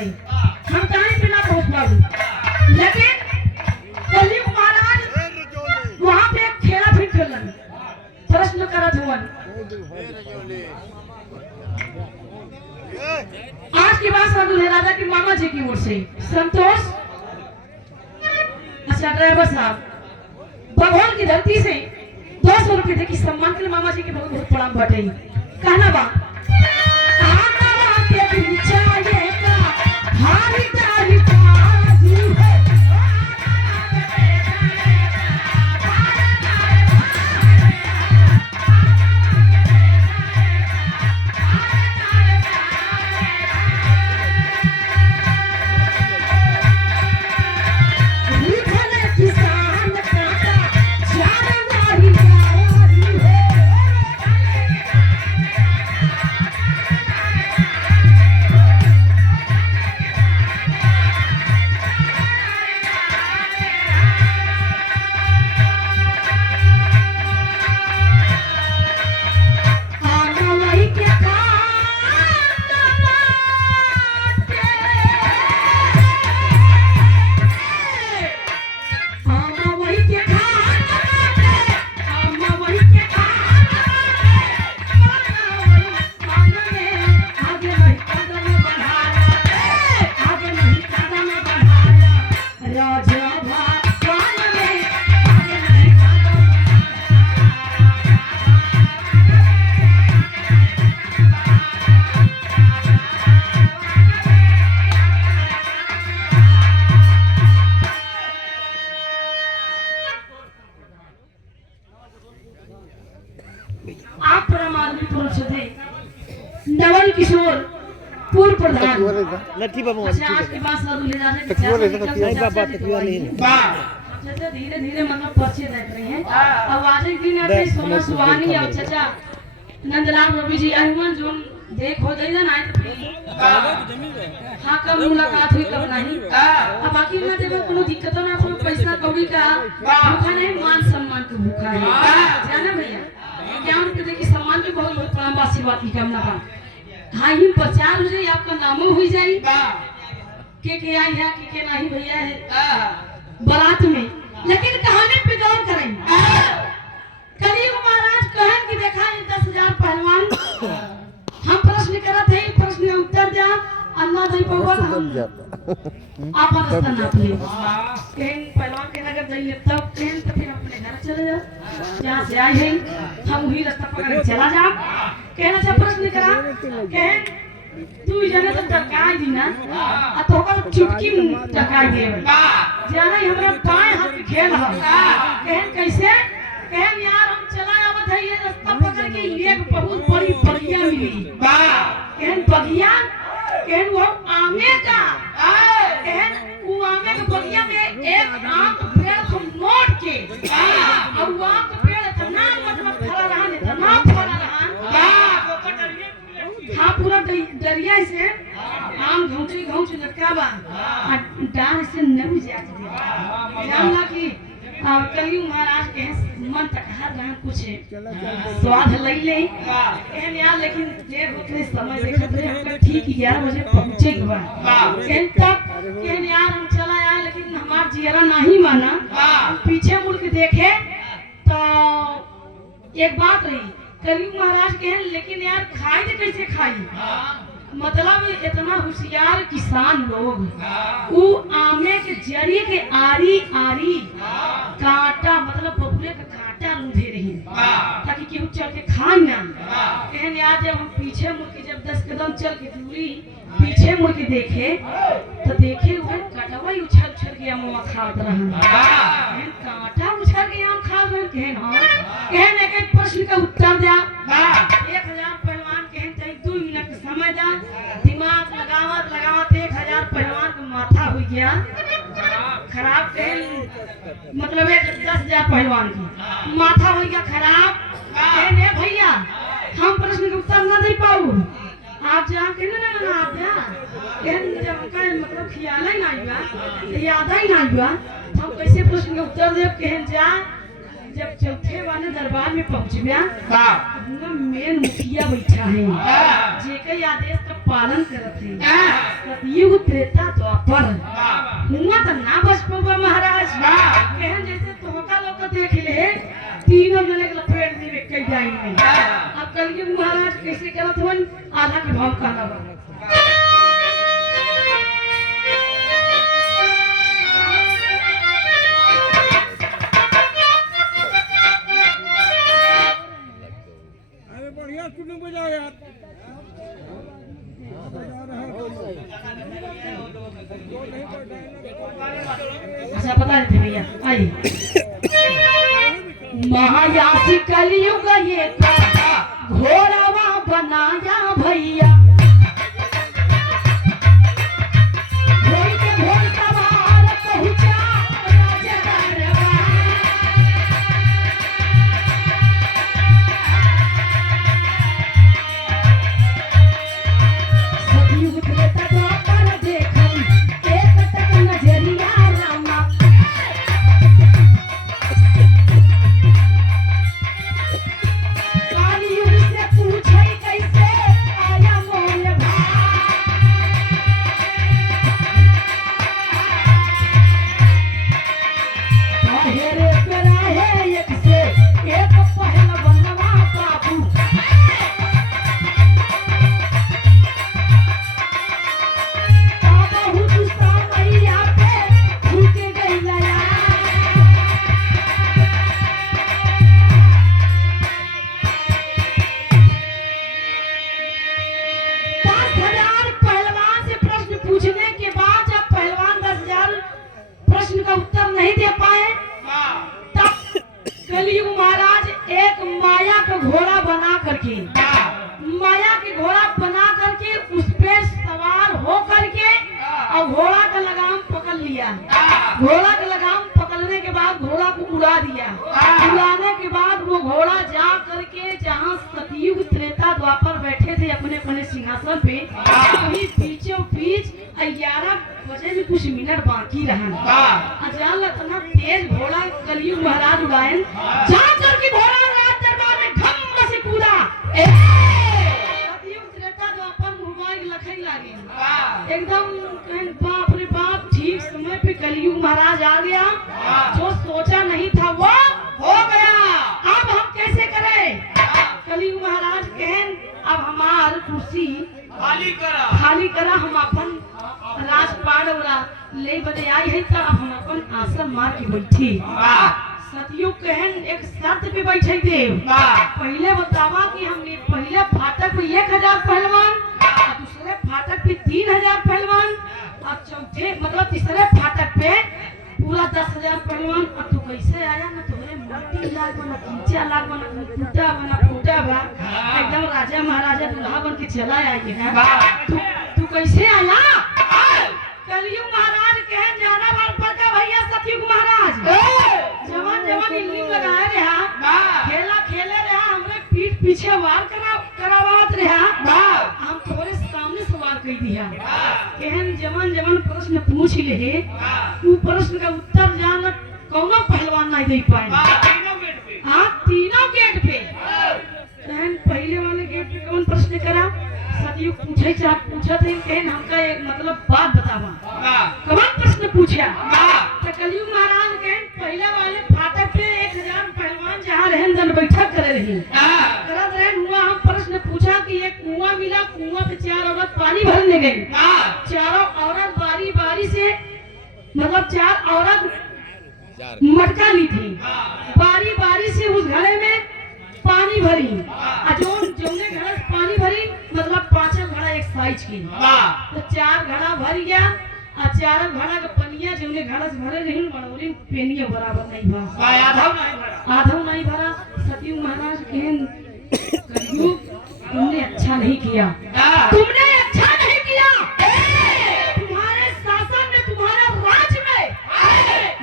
है, हम टाइम पे ना पहुंच पाऊ। लेकिन कलयुग महाराज वहां पे एक खेला फिर खेलन, प्रश्न करत हुवन। आज की बात साधु राजा के मामा जी की ओर से संतोष। अच्छा ड्राइवर साहब, बघौल की धरती से 200 रुपए दे की सम्मान के लिए मामा जी के बहुत बहुत प्रणाम बटे। कहना बा आप परम आदमी पुरुष थे, नवल किशोर पूर्व प्रधान। लट्ठी बाबू अच्छा आज के बाद साधु ले जाने नहीं बाबा तकिया नहीं चाचा धीरे धीरे मतलब परिचय देख रही हैं। अब आज एक दिन आते सोना सुहानी और चाचा नंदलाल रवि जी आयुमान जो देख हो गई ना हाँ कब मुलाकात हुई कब नहीं। अब बाकी ना देखो कोनो दिक्कत ना, कोनो पैसा कौड़ी का भूखा नहीं, मान सम्मान का भूखा है जाना भैया। क्या उनके देखिए सम्मान के बहुत बहुत प्रणाम आशीर्वाद की कामना का। हाँ ही प्रचार हो जाए, आपका नामो हो जाए के आई है के नहीं भैया है बारात में। लेकिन कहानी पे गौर करें। कलयुग महाराज कहन कि देखा 10,000 पहलवान हम प्रश्न करत है, प्रश्न का उत्तर दिया अन्ना दई पौवा आप रास्ता ना ले कहन पहलवान के नगर जाइए तब कहन तो फिर अपने घर चले जाओ, जहाँ से आए हैं हम वही रास्ता पकड़ के चला जाओ। कहना चाह प्रश्न करा कहन तू जाने तो टकाई दी ना आ तो का चुटकी टकाई दे जाना हमरा बाएं हाथ के खेल है। कहन कैसे कहन यार हम चला आवत है ये रास्ता पकड़ के एक बहुत बड़ी बगिया मिली। कहन बगिया कहन वो आमे का कहन वो आमे के बगिया में एक आम का पेड़ को नोट के और वो आम का पेड़ इतना मत खड़ा रहा इतना फड़ा रहा हाँ पूरा दरिया से आम घौंची लटका बा डाल से नहीं जाती जानला कि कलयुग महाराज के मन तक हर रहा कुछ स्वाद ले ले एहन यार। लेकिन देर होते समय देखत रहे हम ठीक 11 बजे पहुंचे के बाद एहन तक एहन यार हम चला आए, लेकिन हमार जियरा नहीं माना। पीछे मुड़ के देखे तो एक बात रही कलयुग महाराज के हैं, लेकिन यार खाई तो कैसे खाई मतलब इतना होशियार किसान लोग वो आमे के जड़ी के आरी आरी कांटा मतलब बबुले का कांटा रूंधे रही ताकि केहू चल के खा ना। कहन यार जब हम पीछे मुड़ के जब 10 कदम चल के दूरी पीछे मुड़ के देखे तो देखे हुए कटवा ही उछल उछल के आम खात रहा कांटा उछल के आम खा रहे। कहन हाँ कहन एक प्रश्न का उत्तर दिया 1000 पहलवान कहन चाहिए 2 मिनट समय दा दिमाग लगावत लगावत 1000 पहलवान का माथा हो गया खराब। कहन मतलब 10,000 पहलवान की माथा हो गया खराब। कहन भैया हम प्रश्न का उत्तर ना दे पाऊ आप जहाँ कहने ना आप कहन जब का मतलब ख्याल ही नहीं हुआ याद ही नहीं हुआ हम कैसे प्रश्न का उत्तर दे। कहन जा जब चौथे वाले दरबार में पहुंच गया मेन मुखिया बैठा है जेके आदेश का पालन करते हैं सतयुग त्रेता द्वापर हुआ तो ना बच पबा महाराज कहन जैसे तोहका लोग देख ले तीनों जने के लपेट देवे कई जाई नहीं अब कलयुग महाराज कैसे करत हवन आधा के भाव कहना बा बढ़िया सुनो बजाओ यार अच्छा पता नहीं थे भैया आइए महायासी कलयुग ये घोड़ावा बनाया भैया घोड़ी के घोड़ सवार पहुंचा राजा दरबार सतयुग त्रेता द्वापर देखम एक टक नजरिया रामा कालियुग से पूछे कैसे आया मोल पहरे पे रहे एक से एक पहलवनवा बाबू बहुत समैया पे फूट गई लया 5,000 पहलवान से प्रश्न पूछने के बाद जब पहलवान 10,000 प्रश्न का उत्तर नहीं दे पाए तब कलयुग महाराज एक माया का घोड़ा बना करके उस पे सवार हो करके और घोड़ा का लगाम पकड़ लिया घोड़ा का लगाम पकड़ने के बाद घोड़ा को उड़ा दिया उड़ाने के बाद वो घोड़ा जा करके जहाँ सतयुग त्रेता द्वापर बैठे थे अपने अपने सिंहासन पे वही बीचों बीच 11 बजे में कुछ मिनट बाकी रहा अजान इतना तेज घोड़ा कलयुग महाराज उड़ाए जा करके घोड़ा राज दरबार में धम से कूदा सतयुग त्रेता द्वापर मोबाइल लखई लागे एकदम बाप रे बाप ठीक समय पे कलयुग महाराज आ गया जो सोचा नहीं था वो हो गया अब हम कैसे करें कलयुग महाराज कहन अब हमार कुर्सी खाली करा हम अपन राजपाट वाला ले बने आई है तो अब हम अपन आसन मार के बैठी सतयुग कहन एक शर्त पे बैठे देव पहले बतावा कि हमने पहले फाटक पे 1,000 पहलवान और दूसरे फाटक पे 3,000 पहलवान और चौथे मतलब तीसरे फाटक पे पूरा 10,000 पहलवान। अब तू कैसे आया ना तुम्हारे मोटी लाग बना खींचा लाग बना टूटा बना फूटा बा एकदम राजा महाराजा दुल्हा बन के चला आई है तू कैसे आया कलयुग महाराज कहन जाना बार पर का भैया सतयुग महाराज जवान इल्ली लगाए रहा खेले रहा हमरे पीठ पीछे वार करावत रहा हम थोड़े सामने सवार कर दिया कहन जवान प्रश्न पूछ ले तू प्रश्न का उत्तर जान कौनो पहलवान नहीं दे पाए हाँ तीनों गेट पे कहन पहले वाले गेट पे कौन प्रश्न करा सतयुग पूछे पूछा थे कहन हमका एक मतलब बात बतावा कौन प्रश्न पूछा तो कलयुग महाराज कहन पहले वाले फाटक पे 1,000 पहलवान जहाँ रहन दन बैठक करे रही करत रहन हुआ हम प्रश्न पूछा कि एक कुआं मिला कुआं पे 4 औरत पानी भरने गई चारों औरत बारी बारी से मतलब 4 औरत मटका ली थी बारी बारी से उस घड़े में पानी भरी जोने घड़ा पानी भरी मतलब 5 घड़ा एक साइज की तो 4 घड़ा भर गया और 4 घड़ा का पनिया जोने घड़ा से भरे नहीं मनोरी पेनिया बराबर नहीं भरा आधा नहीं भरा सतयुग महाराज कहन कलयुग तुमने अच्छा नहीं किया तुम्हारे शासन में तुम्हारे राज्य में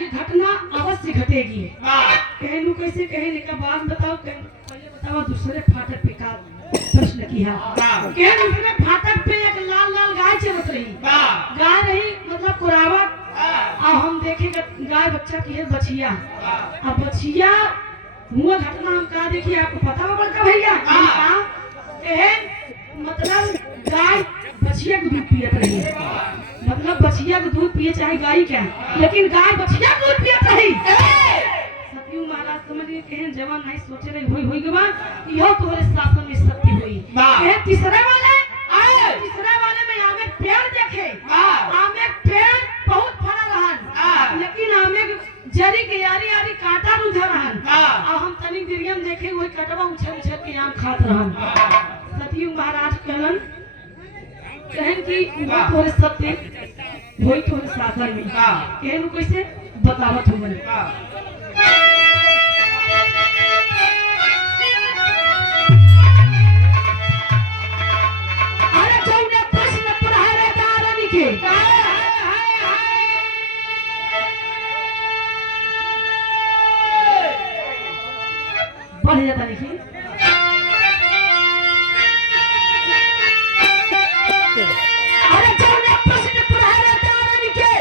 ये घटना अवश्य घटेगी कहलू कैसे कहने का बात बताओ पहले बताओ दूसरे फाटक पे का प्रश्न किया कहन दूसरे फाटक पे एक लाल लाल गाय चलत रही गाय रही मतलब कुरावट और हम देखेंगे गाय बच्चा की है बछिया अब बछिया हुआ घटना हम कहा देखिए आपको पता होगा बड़का भैया मतलब गाय बछिया को दूध पियत रही है बछिया के दूध पिए चाहे गाय का, लेकिन गाय बछिया के दूध पिए चाहे। सतयु महाराज समझ गए कहें जवान नहीं सोचे रहे होई के बाद यह तोरे शासन में सत्य हुई। कहें तीसरे वाले में आमे पेड़ देखे, आमे पेड़ बहुत फड़ा रहन, लेकिन आमे जरी के यारी काटा रुझा रहन, और हम तनी दिरियम देखे हुए कटवा उछल के आम खात रहन। सतयु महाराज कहन कि थोड़े सत्य वही थोड़े शासन में कहन कैसे बतावत हो मन। अरे जौने प्रश्न पढ़ाए दारन के बढ़ जाता लिखी। अरे जौने प्रश्न पढ़ाए दारन के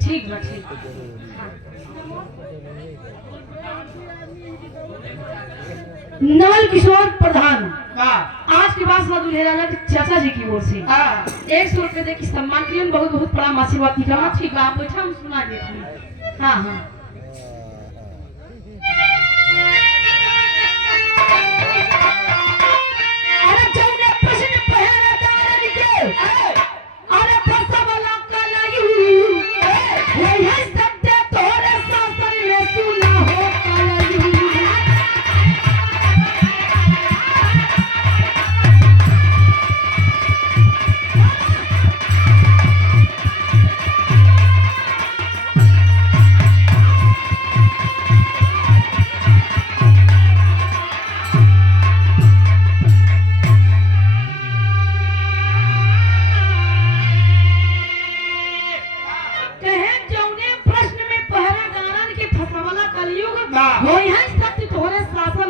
ठीक बा ठीक। नवल किशोर प्रधान आज के बाद दुल्हेरा चाचा जी की ओर से 100 रुपए दे की सम्मान के लिए बहुत बहुत बड़ा आशीर्वाद निकला। ठीक है आप बैठा हम सुना देते। हाँ हाँ अरे जौने प्रश्न पहले दारन के अरे फसा वाला कलयू यही सत्य तोरे शासन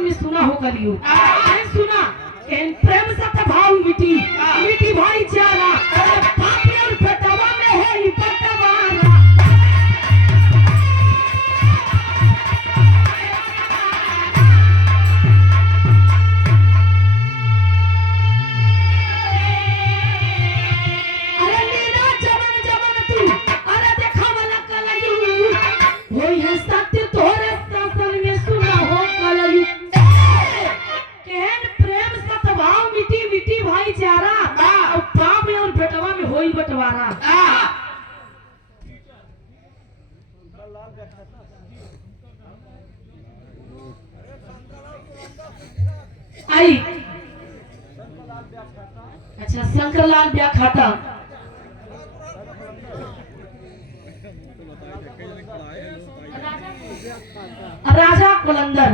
में सुना हो कलयू। सुना प्रेम सत्य भाव मिटी मिटी भाईचारा पाप और बेटवा में है बंटवारा। अरे लीला जवन जवन तू अरे देखा वाला कलयू होई है सत्य तोरे शासन में सुना हो कलयू। भाव मिटी मिटी भाईचारा और पाप में और बेटवा में होई बंटवारा। आई अच्छा शंकरलाल ब्याह खाता राजा कुलंदर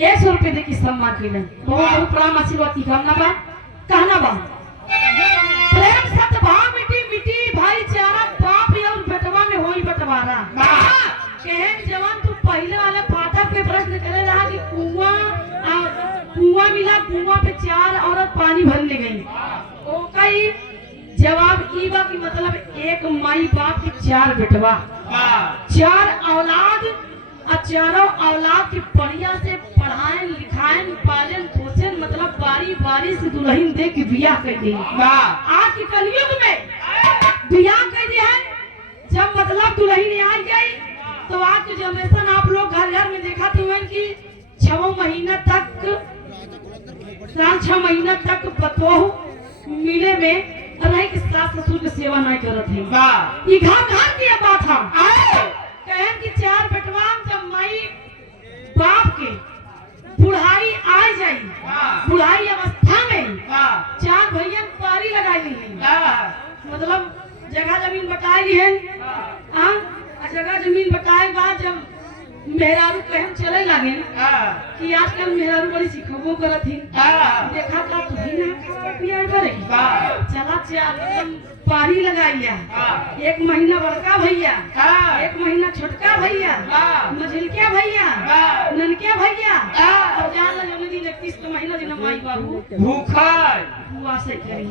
100 रुपए दे की सम्मान के लिए बहुत बहुत प्रणाम आशीर्वाद की कामना बा। कहना बा प्रेम सत्य भाव मिटी मिटी भाईचारा पाप और बेटवा में होई बंटवारा। कहन जवान तू पहले वाले पाठक पे प्रश्न करे रहा कि कुआं मिला कुआं पे 4 औरत पानी भर ले गई। ओ कई जवाब ई बा कि मतलब एक माई बाप की 4 बेटवा 4 औलाद और चारों औलाद की बढ़िया से पढ़ाएं लिखाएं पालन पोषण मतलब बारी बारी से दुल्हन दे के बियाह कर दी। आज के कलयुग में बियाह कर दिया है जब मतलब दुल्हन आ गई तो आज के जनरेशन आप लोग घर घर में देखा थे कि 6 महीना तक 6 महीना तक बतोह मिले में रहे कि सास ससुर की सेवा नहीं करत है। ये घर की बात है कहन कि 4 बेटवा जब माई बाप के बुढ़ाई आ जाई बुढ़ाई अवस्था में 4 भैया पारी लगाई ली मतलब जगह जमीन बटाई है। जगह जमीन बटाए बाद जब मेहरारू कहम चले लगे कि आजकल मेहरारू बड़ी सिखबो करत थी देखा का तू ही ना खावा पिया करे चला चार पारी लगाइया 1 महीना बड़का भैया 1 महीना छोटका भैया मझिलके भैया ननके भैया और जान लगे दिन 31 महीना दिन माई बाबू भूखा बुआ से करी तो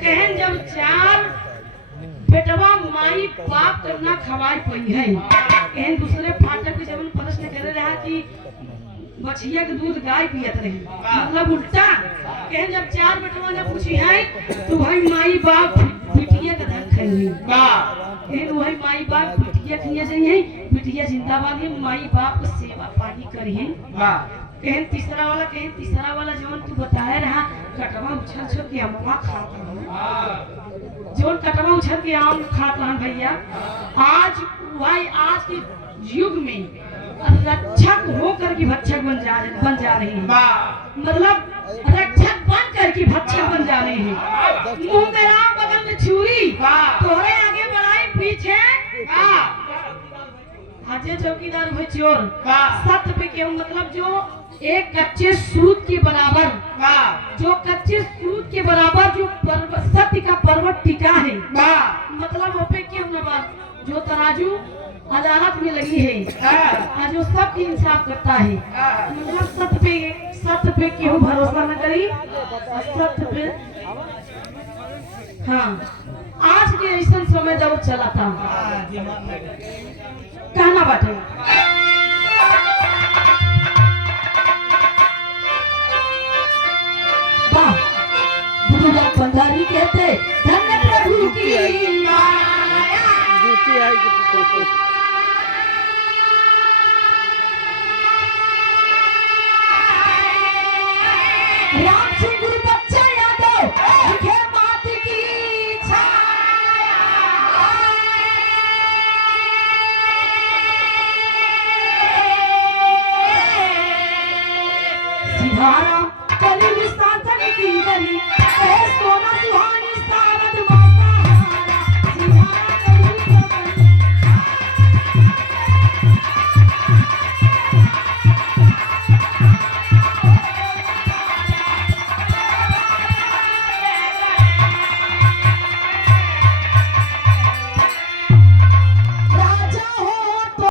कहन जब 4 बेटवा माई बाप करना खवाई पई है कहन दूसरे फाटक के जब बछिया के दूध गाय पियत रही मतलब उल्टा कहे जब 4 बेटवा ने पूछी है तो भाई माई बाप बिटिया का धन खाई कहे वही माई बाप बिटिया खिया जाइए बिटिया जिंदाबाद है माई बाप को सेवा पानी करिए कहे तीसरा वाला जवन तू बताया रहा कटवा उछल छो के अमवा खात रहा जवन कटवा उछल के आम खात रहा भैया आज भाई आज के युग में रक्षक होकर के भक्षक बन जा रहे हैं मतलब रक्षक बन कर के भक्षक बन जा रहे हैं मुंह में राम बगल में छुरी तोहरे आगे बढ़ाई पीछे हाजे चौकीदार हुए चोर सत्य पे क्यों मतलब जो एक कच्चे सूत के बराबर जो कच्चे सूत के बराबर जो सत्य का पर्वत टिका है मतलब वो पे क्यों न बात जो तराजू अदालत में लगी है जो सबकी इंसाफ करता है मतलब सत्य पे क्यों भरोसा न करी सत्य पे हाँ आज के ऐसा समय जब चला था कहना बाटे वाह पंजाबी कहते धन्य प्रभु की माया राम सिंह